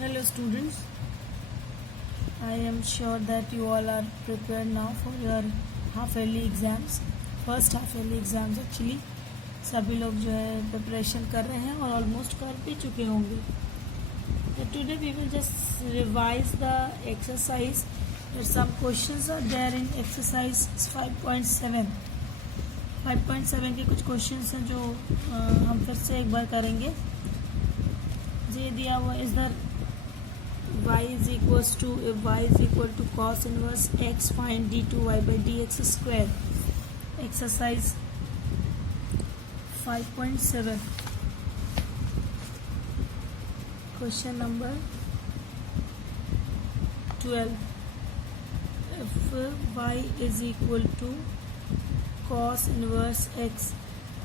Hello students, I am sure that you all are prepared now for your half yearly exams. First half yearly exams actually सभी लोग जो है preparation कर रहे हैं और ऑलमोस्ट कर भी चुके होंगे. So today we will just revise the exercise. Some questions are there in exercise 5.7. 5.7 के कुछ क्वेश्चंस हैं जो हम फिर से एक बार करेंगे. ये दिया हुआ इस दर y is equals to if y is equal to cos inverse x find d2y by dx square. Exercise 5.7. Question number 12. If y is equal to cos inverse x.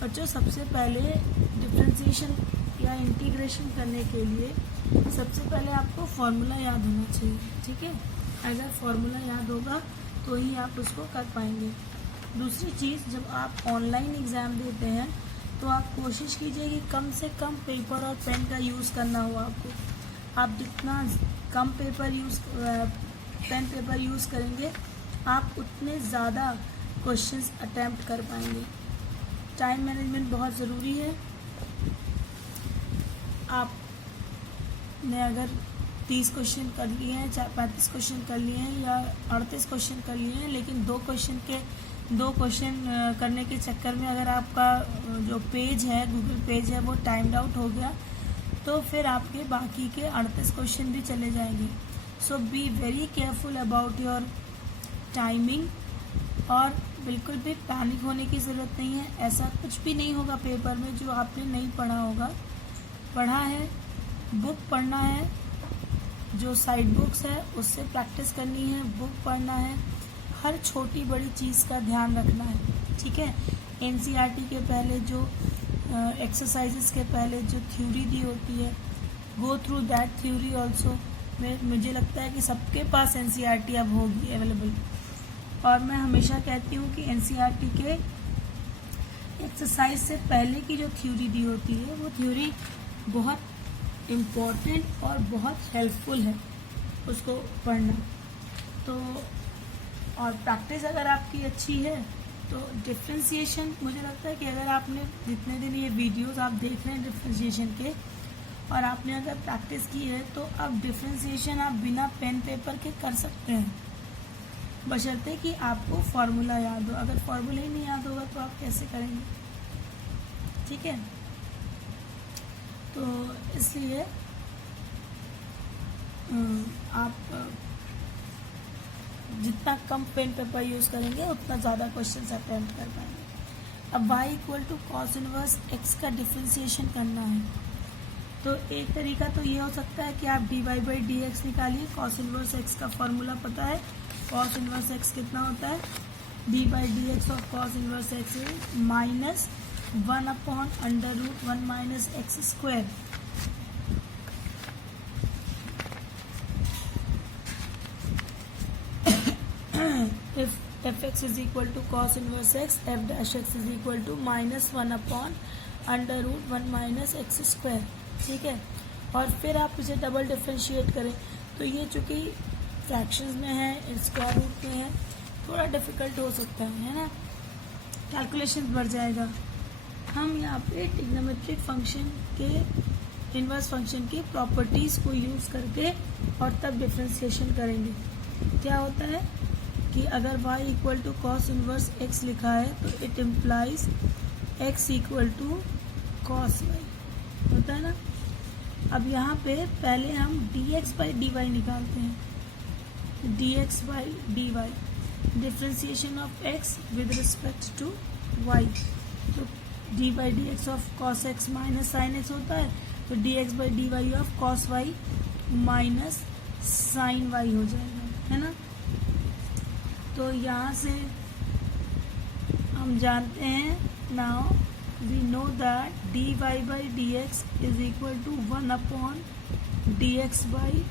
बच्चों सबसे पहले डिफरेंशिएशन या इंटीग्रेशन करने के लिए सबसे पहले आपको फॉर्मूला याद होना चाहिए. ठीक है, अगर फॉर्मूला याद होगा तो ही आप उसको कर पाएंगे. दूसरी चीज़, जब आप ऑनलाइन एग्ज़ाम देते हैं तो आप कोशिश कीजिए कि कम से कम पेपर और पेन का यूज़ करना हो आपको. आप जितना कम पेन पेपर यूज़ करेंगे आप उतने ज़्यादा क्वेश्चंस अटैम्प्ट कर पाएंगे. टाइम मैनेजमेंट बहुत ज़रूरी है. आपने अगर 30 क्वेश्चन कर लिए हैं, 35 क्वेश्चन कर लिए हैं या 38 क्वेश्चन कर लिए हैं, लेकिन दो क्वेश्चन करने के चक्कर में अगर आपका जो पेज है, गूगल पेज है, वो टाइम्ड आउट हो गया तो फिर आपके बाकी के 38 क्वेश्चन भी चले जाएंगे. So be very careful about your timing और बिल्कुल भी पैनिक होने की ज़रूरत नहीं है. ऐसा कुछ भी नहीं होगा पेपर में जो आपने नहीं पढ़ा होगा. पढ़ा है, बुक पढ़ना है, जो साइड बुक्स है उससे प्रैक्टिस करनी है, बुक पढ़ना है, हर छोटी बड़ी चीज़ का ध्यान रखना है. ठीक है, एनसीईआरटी के पहले जो एक्सरसाइजेस के पहले जो थ्योरी दी होती है, go through that theory also. मुझे लगता है कि सबके पास एनसीईआरटी अब होगी अवेलेबल. और मैं हमेशा कहती हूँ कि एनसीईआरटी के एक्सरसाइज से पहले की जो थ्योरी दी होती है वो थ्योरी बहुत इम्पोर्टेंट और बहुत हेल्पफुल है उसको पढ़ना. तो और प्रैक्टिस अगर आपकी अच्छी है तो डिफ्रेंशिएशन, मुझे लगता है कि अगर आपने जितने दिन ये वीडियोस आप देख रहे हैं डिफ्रेंशिएशन के और आपने अगर प्रैक्टिस की है तो अब डिफ्रेंशिएशन आप बिना पेन पेपर के कर सकते हैं, बशर्ते कि आपको फार्मूला याद हो. अगर फार्मूला ही नहीं याद होगा तो आप कैसे करेंगे. ठीक है, तो इसलिए आप जितना कम पेन पेपर यूज़ करेंगे उतना ज़्यादा क्वेश्चन अटेम्प्ट कर पाएंगे. अब y equal to cos inverse x का डिफ्रेंशिएशन करना है तो एक तरीका तो ये हो सकता है कि आप dy बाई डी एक्स निकालिए. कॉस इनवर्स x का फॉर्मूला पता है. कॉस इनवर्स x कितना होता है, d by d x of cos inverse x minus 1 upon under root 1 minus x square. if x is equal to cos inverse x, f dash x is equal to minus 1 upon under root 1 minus x square. ठीक है, और फिर आप इसे double differentiate करें तो ये चूँकि फ्रैक्शंस में है, स्क्वायर रूट में है, थोड़ा डिफिकल्ट हो सकता है ना, कैलकुलेशन बढ़ जाएगा. हम यहाँ पे ट्रिग्नोमेट्रिक फंक्शन के इनवर्स फंक्शन की प्रॉपर्टीज़ को यूज़ करके और तब डिफ्रेंशिएशन करेंगे. क्या होता है कि अगर y equal to cos inverse x लिखा है तो it implies x equal to cos y होता है ना. अब यहाँ पे पहले हम dx बाई dy निकालते हैं. dx by dy differentiation of x with respect to y. तो d by d x of cos x minus sine x होता है तो d x by d y of cos y minus sine y हो जाएगा, है ना. तो यहाँ से हम जानते हैं now we know that d y by d x is equal to 1 upon d x by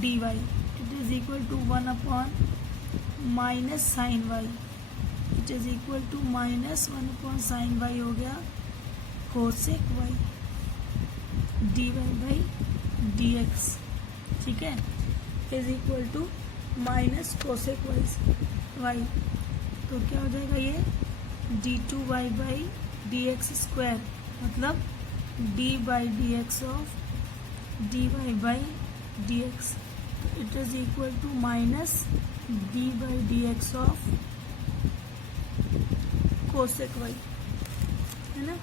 d y. It is equal to 1 upon minus sine y. It is equal to minus 1 upon sine y हो गया cosec y d y by d x. ठीक है, is equal to minus cosec y. तो क्या हो जाएगा ये d2y by d x square, मतलब d by d x of dy by d x. It is equal to minus d by d x of cosec y, है ना।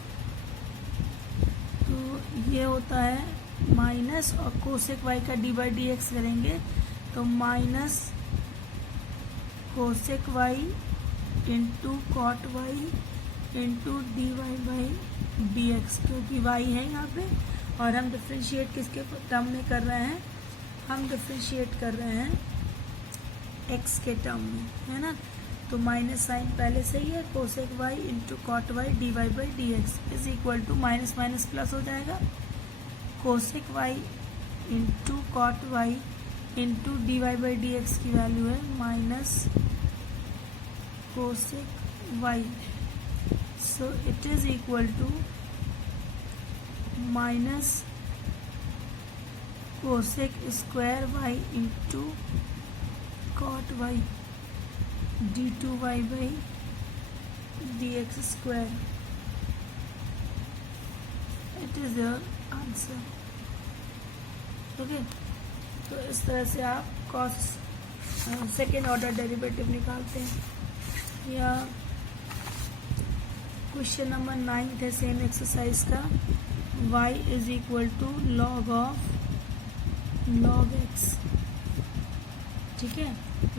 तो ये होता है माइनस, और कोसेक वाई का डी बाई डी एक्स करेंगे तो minus cosec y into cot y into d y by d x, क्योंकि वाई है यहाँ पे और हम डिफ्रेंशिएट किसके टर्म में कर रहे हैं, हम डिफ्रेंशिएट कर रहे हैं एक्स के टर्म में, है ना। तो माइनस साइन पहले से ही है, cosec y into cot y d y by d x is equal to minus minus plus हो जाएगा, cosec y into cot y into d y by d x की वैल्यू है minus cosec y. So it is equal to minus cosec square y into cot y d two y by d x square. It is your answer. Okay, तो इस तरह से आप cos second order derivative निकालते हैं। या question number 9 है same exercise का, y is equal to log of log x. ठीक है,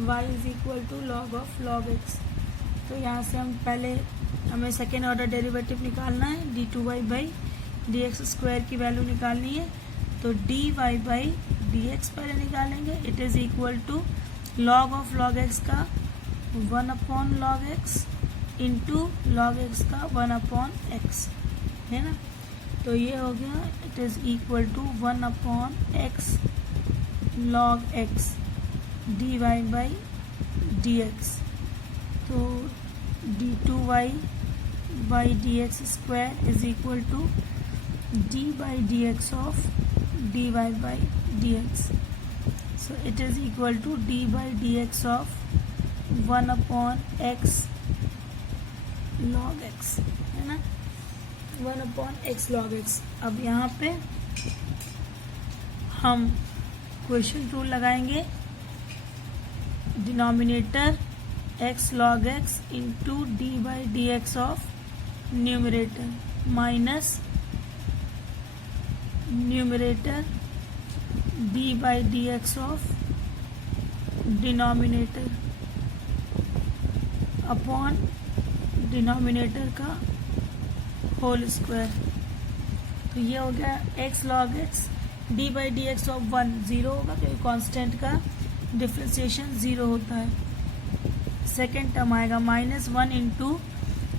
y is equal to log of log x. तो यहाँ से हम पहले हमें सेकेंड ऑर्डर डेरिवेटिव निकालना है, d two y by d x square की वैल्यू निकालनी है। तो d y by d x पहले निकालेंगे, it is equal to log of log x का 1 upon log x into log x का 1 अपॉन एक्स, है ना। तो ये हो गया, it is equal to 1 upon x log x d y by d x. तो d two y by d x square is equal to d by d x of dy by dx. So it is equal to d by dx of 1 upon x log x, है ना, 1 upon x log x। अब यहाँ पे हम question rule लगाएंगे, denominator x log x into d by d x of numerator minus numerator d by d x of denominator upon denominator का whole square. तो ये हो गया x log x, d by d x of 1 0 होगा क्योंकि constant का differentiation 0 होता है। सेकेंड टर्म आएगा -1 into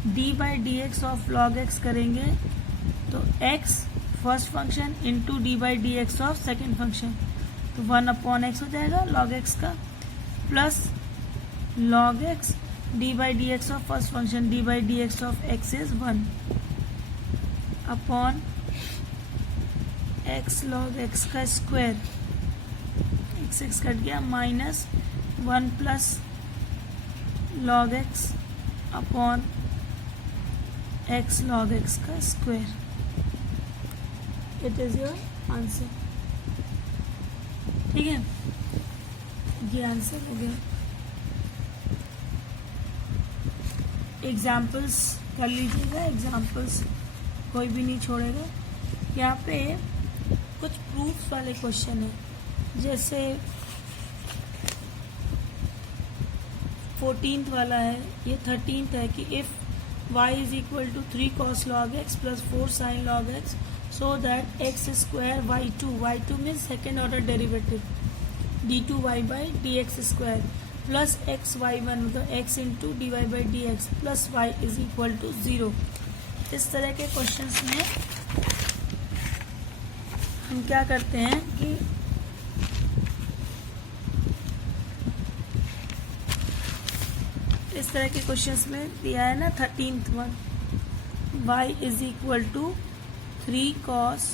d by d x of log x करेंगे तो x first function into d by d x of second function, तो 1 upon x हो जाएगा लॉग एक्स का, plus log x d by d x of first function D by d x of x is 1 upon x log x का square, x cut गया, -1 plus log x upon x log x का square. It is your answer. ठीक है, ये answer हो गया। Examples कर लीजिएगा, एग्जाम्पल्स कोई भी नहीं छोड़ेगा। यहाँ पे कुछ प्रूफ वाले क्वेश्चन है, जैसे 14th वाला है, ये 13th है कि if y is equal to 3 cos log x plus 4 sin log x so that x square y2 means second order derivative d2y by dx square plus x y1 मतलब x into dy by dx plus y is equal to 0। इस तरह के questions में हम क्या करते हैं कि इस तरह के क्वेश्चंस में दिया है ना 13th one, y is equal to 3 cos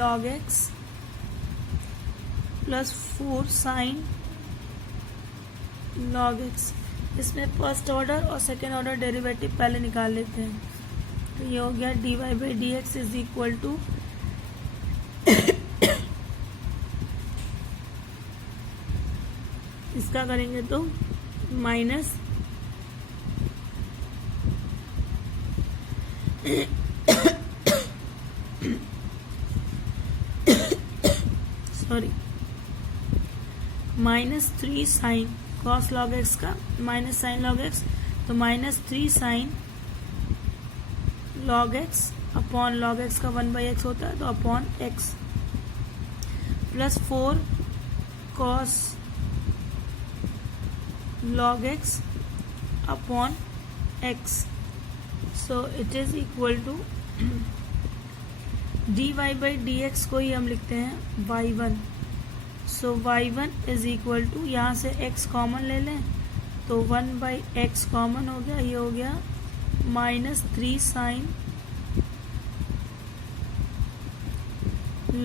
log x plus 4 sine log x. इसमें फर्स्ट ऑर्डर और सेकेंड ऑर्डर डेरिवेटिव पहले निकाल लेते हैं। तो ये हो गया dy by d x is equal to इसका करेंगे तो minus -3 sine cos log x का माइनस साइन लॉग एक्स, तो -3 sine log x upon log x का 1/x होता है, तो upon x plus 4 cos log x upon x, so it is equal to dy by dx को ही हम लिखते हैं y1, so y1 is equal to यहाँ से x कॉमन ले लें तो 1/x कॉमन हो गया, ये हो गया -3 sine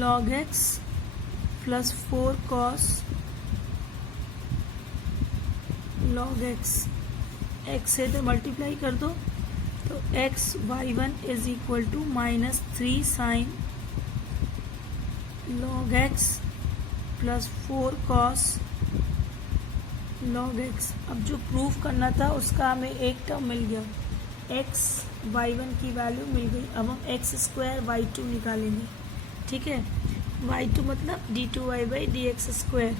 log x plus 4 cos log x, x से तो मल्टीप्लाई कर दो, तो x y1 is equal to -3 sine log x plus 4 cos log x। अब जो प्रूफ करना था उसका हमें एक टर्म मिल गया, x y1 की वैल्यू मिल गई। अब हम x² y2 निकालेंगे, ठीक है। y2 मतलब d2y by d x square,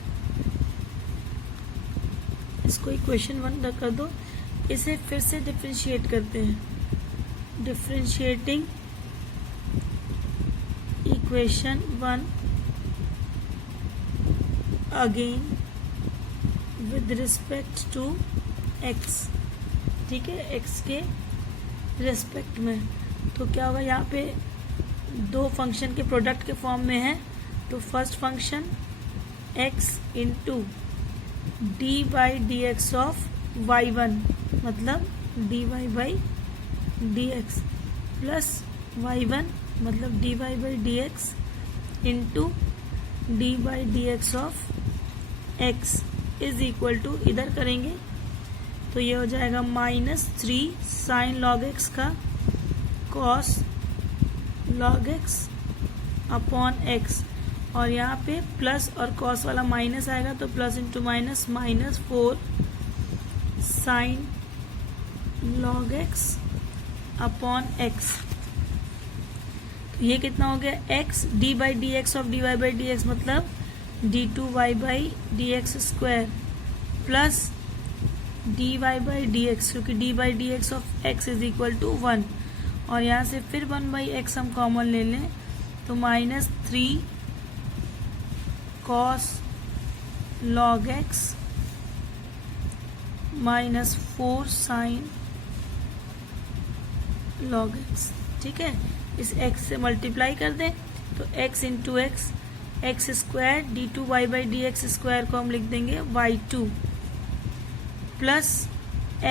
इसको इक्वेशन 1 कर दो। इसे फिर से डिफरेंशिएट करते हैं, differentiating equation 1 again with respect to x, ठीक है, x के रिस्पेक्ट में। तो क्या होगा, यहाँ पे दो फंक्शन के प्रोडक्ट के फॉर्म में है, तो first function x into d by d x of y1 मतलब dy by d x plus y1 मतलब dy by d x into d by d x of x is equal to, इधर करेंगे तो ये हो जाएगा -3 साइन लॉग एक्स का cos log x upon x, और यहाँ पे प्लस और कॉस वाला माइनस आएगा तो plus into minus -4 sine log x upon x। तो ये कितना हो गया, x d by d x of dy by d x मतलब d2y by d x square plus dy by d x, क्योंकि d by d x of x is equal to 1, और यहाँ से फिर 1/x हम कॉमन ले लें तो -3 cos log x -4 sin log x, ठीक है। इस x से मल्टीप्लाई कर दें तो x into x square d2y by d x square को हम लिख देंगे y2 plus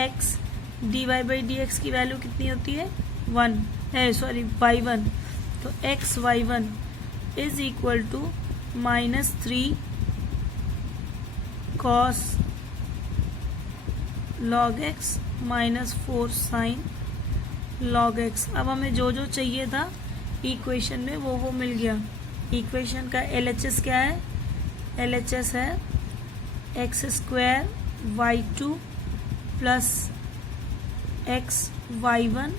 x dy by d x की वैल्यू कितनी होती है 1 है, सॉरी y1, तो x y1 is equal to -3 cos log x -4 sin log x। अब हमें जो जो चाहिए था इक्वेशन में वो मिल गया। इक्वेशन का LHS क्या है, LHS है x² y2 plus x y1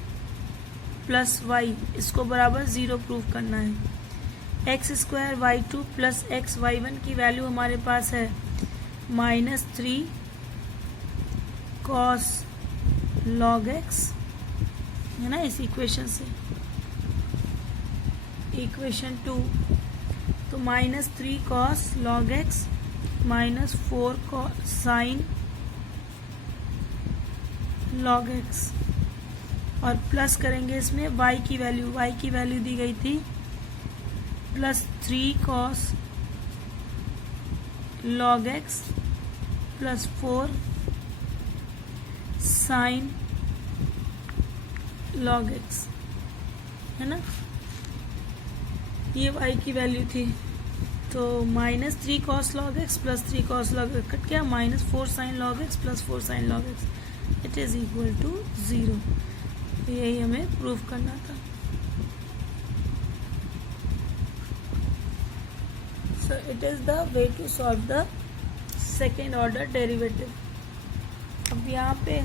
plus y, इसको बराबर 0 प्रूफ करना है। x² y2 plus x y1 की वैल्यू हमारे पास है -3 cos log x, है ना, इस इक्वेशन से। इक्वेशन 2, तो -3 cos log x -4 sin log x, और प्लस करेंगे इसमें y की वैल्यू दी गई थी +3 cos log x plus 4 sin log x, है ना, ये y की वैल्यू थी। तो minus 3 cos log x plus 3 cos log x cut गया, minus 4 sin log x plus 4 sin log x it is equal to 0। यही हमें प्रूव करना था। So it is the way to solve the second order derivative. अब यहाँ पे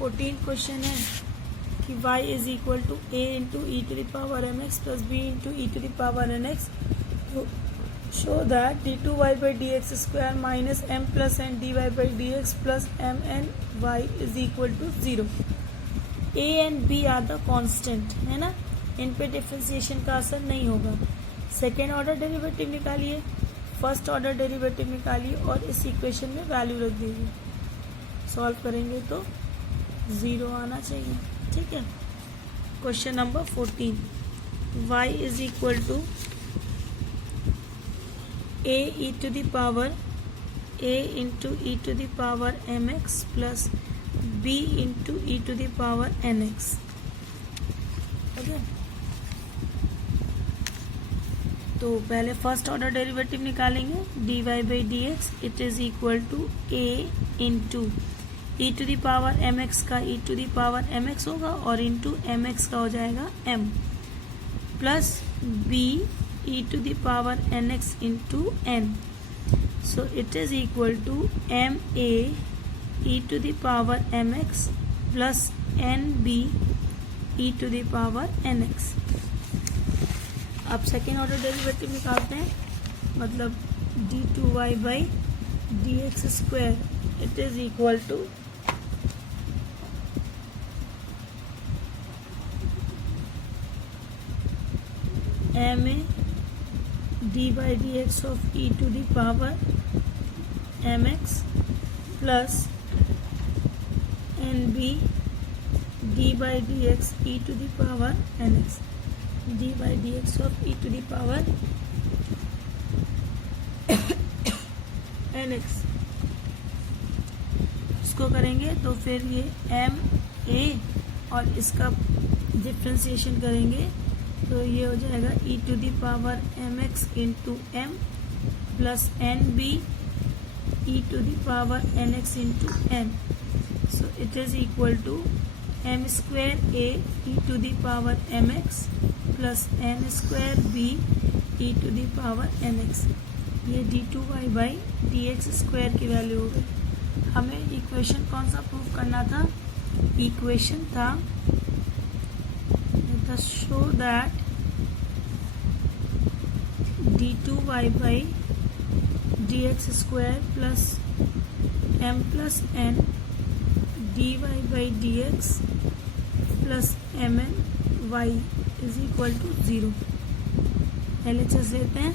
14 question है कि y is equal to a into e to the power M x plus b into e to the power N x. तो show that d two y by d x square minus m plus n d y by d x plus M n y is equal to 0। a and b are the constant है ना, इन पे differentiation का असर नहीं होगा। Second order derivative निकालिए, first order derivative निकालिए और इस इक्वेशन में वैल्यू रख दीजिए। सॉल्व करेंगे तो 0 आना चाहिए। ठीक है। Question number 14, y is equal to a e to the power a into e to the power M x plus b into e to the power N x. Okay, तो पहले फर्स्ट ऑर्डर डेरिवेटिव निकालेंगे, dy by d x it is equal to a into e to the power M x का e to the power M x होगा और into m x का हो जाएगा m plus b e to the power N x into n. So it is equal to m a E to the power M x plus n B E to the power N x. अब second order derivative निकालते हैं, मतलब d two y by d x square it is equal to m a d by d x of e to the power M x plus n b d by d x e to the power N x, d by d x of e to the power N x. इसको करेंगे तो फिर ये M A और इसका differentiation करेंगे तो ये हो जाएगा e to the power M x into m plus n B E to the power N x into n. So it is equal to m square A E to the power M x plus N square B E to the power N x. ये d two y by d x square की value हो गई। हमें equation कौन सा prove करना था? Equation था show that d two y by d x square plus m plus n d y by d x plus M n y is equal to 0। LHS लेते हैं,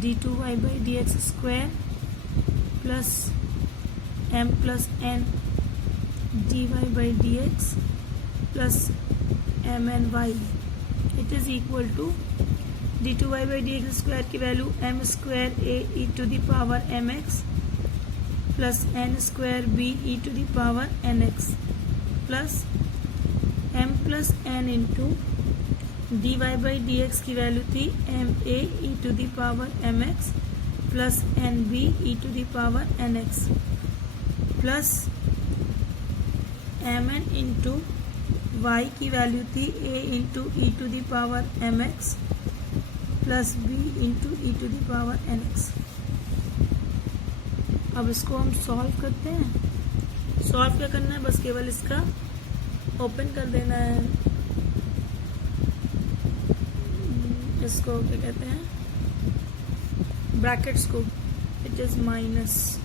d two y by d x square plus m plus n d y by d x plus M n y it is equal to d two y by d x square की value m square A E to the power M x plus N square B E to the power N x plus m plus n into d y by d x की value थी m a E to the power M x plus n B E to the power N x plus M n into y की value थी a into e to the power M x plus b into e to the power N x. अब इसको हम solve करते हैं। Solve क्या करना है, बस केवल इसका ओपन कर देना है, इसको क्या कहते हैं, ब्रैकेट्स को। It is minus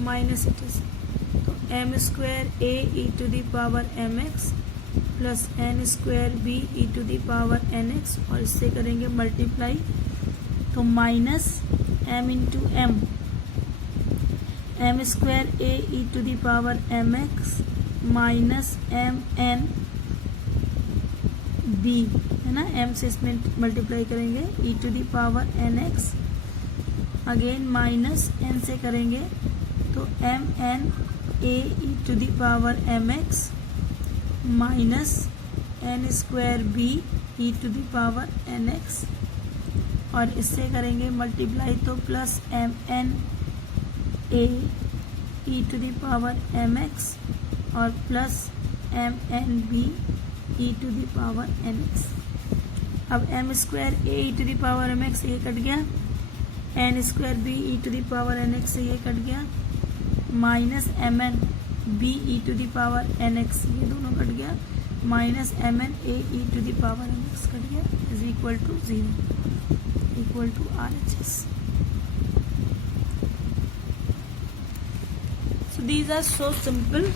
minus it is, तो M square A E to the power M x plus N square B E to the power N X और इससे करेंगे मल्टीप्लाई, तो minus M into M square A E to the power M X minus M N B है ना, M से इसमें multiply करेंगे E to the power N X, again minus N से करेंगे तो M N A E to the power M X minus N square B E to the power N X, और इससे करेंगे मल्टीप्लाई तो plus M N A E to the power M X और plus M N B E to the power N x. अब M square A E to the power M X ये cut गया, N square B E to the power N x ये cut गया, minus M N B E to the power N x ये दोनों cut गया, minus M N A E to the power N X cut गया, is equal to 0 equal to R H S. So these are so simple.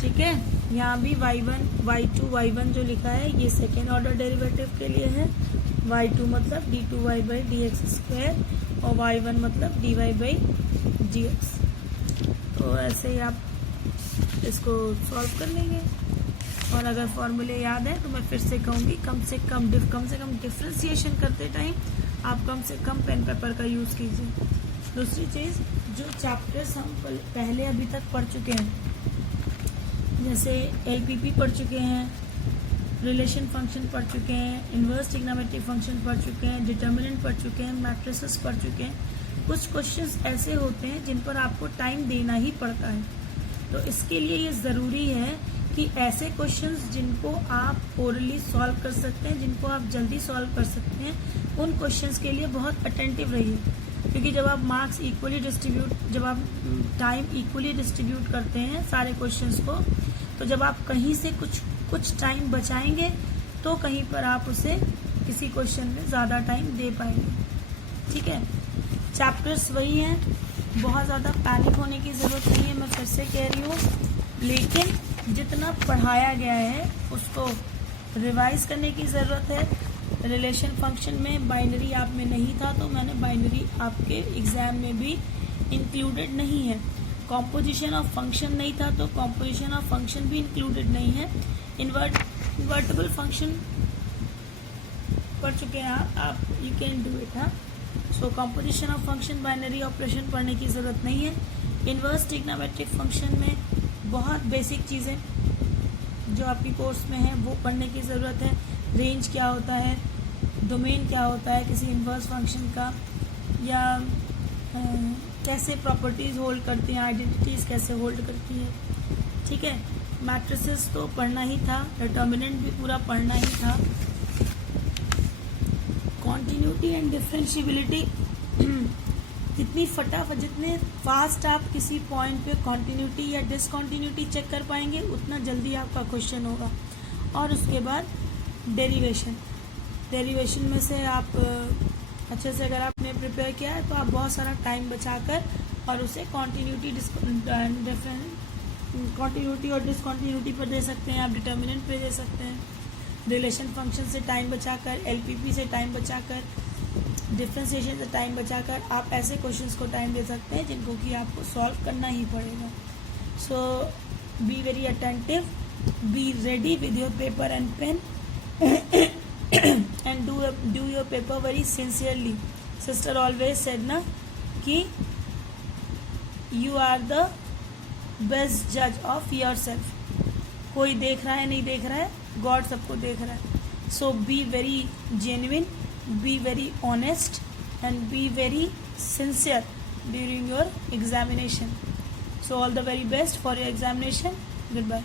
ठीक है, यहाँ भी y1 y2 y1 जो लिखा है ये सेकेंड ऑर्डर डेरिवेटिव के लिए है, y2 मतलब d2y by d x square और y1 मतलब dy बाई डी एक्स। तो ऐसे ही आप इसको सॉल्व कर लेंगे। और अगर फॉर्मूले याद है तो मैं फिर से कहूँगी कम से कम डिफ्रेंसिएशन करते टाइम आप कम से कम पेन पेपर का यूज़ कीजिए। दूसरी चीज़, जो चैप्टर्स हम पहले अभी तक पढ़ चुके हैं, जैसे एलपीपी पढ़ चुके हैं, रिलेशन फंक्शन पढ़ चुके हैं, इन्वर्स ट्रिग्नोमेट्रिक फंक्शन पढ़ चुके हैं, डिटर्मिनेंट पढ़ चुके हैं, मैट्रिसेस पढ़ चुके हैं, कुछ क्वेश्चंस ऐसे होते हैं जिन पर आपको टाइम देना ही पड़ता है। तो इसके लिए ये ज़रूरी है कि ऐसे क्वेश्चंस जिनको आप ओरली सॉल्व कर सकते हैं, जिनको आप जल्दी सॉल्व कर सकते हैं, उन क्वेश्चंस के लिए बहुत अटेंटिव रहिए। क्योंकि जब आप मार्क्स इक्वली जब आप टाइम इक्वली डिस्ट्रीब्यूट करते हैं सारे क्वेश्चंस को, तो जब आप कहीं से कुछ टाइम बचाएंगे तो कहीं पर आप उसे किसी क्वेश्चन में ज़्यादा टाइम दे पाएंगे। ठीक है, चैप्टर्स वही हैं, बहुत ज़्यादा पैनिक होने की ज़रूरत नहीं है, मैं फिर से कह रही हूँ। लेकिन जितना पढ़ाया गया है उसको रिवाइज करने की ज़रूरत है। रिलेशन फंक्शन में बाइनरी आप में नहीं था तो मैंने बाइनरी आपके एग्ज़ाम में भी इंक्लूडेड नहीं है। कॉम्पोजिशन ऑफ फंक्शन नहीं था तो कॉम्पोजिशन ऑफ फंक्शन भी इंक्लूडेड नहीं है। इन्वर्टिबल फंक्शन पढ़ चुके हैं आप यू कैन डू इट। हाँ, so composition of function binary operation पढ़ने की ज़रूरत नहीं है। इन्वर्स ट्रिग्नोमेट्रिक फंक्शन में बहुत बेसिक चीज़ें जो आपकी कोर्स में है वो पढ़ने की ज़रूरत है। रेंज क्या होता है, डोमेन क्या होता है किसी इन्वर्स फंक्शन का, या कैसे प्रॉपर्टीज़ होल्ड करती हैं, आइडेंटिटीज़ कैसे होल्ड करती है। ठीक है, मैट्रिसेस तो पढ़ना ही था, डिटर्मिनेंट भी पूरा पढ़ना ही था। कॉन्टिन्यूटी एंड डिफरेंशिएबिलिटी जितनी फटाफट जितने फास्ट आप किसी पॉइंट पे कॉन्टिन्यूटी या डिसकॉन्टिन्यूटी चेक कर पाएंगे उतना जल्दी आपका क्वेश्चन होगा। और उसके बाद डेरिवेशन में से आप अच्छे से अगर आपने प्रिपेयर किया है तो आप बहुत सारा टाइम बचाकर और उसे कॉन्टिन्यूटी और डिसकॉन्टिन्यूटी पर दे सकते हैं, आप डिटर्मिनेंट पे दे सकते हैं। रिलेशन फंक्शन से टाइम बचाकर, एलपीपी से टाइम बचाकर, डिफ्रेंसिएशन से टाइम बचाकर आप ऐसे क्वेश्चंस को टाइम दे सकते हैं जिनको कि आपको सॉल्व करना ही पड़ेगा। So be very attentive, be ready with your paper and pen and do your paper very sincerely. Sister always said ना कि you are the best judge of yourself. कोई देख रहा है नहीं देख रहा है, God सबको देख रहा है. So be very genuine, be very honest and be very sincere during your examination. So all the very best for your examination. Goodbye.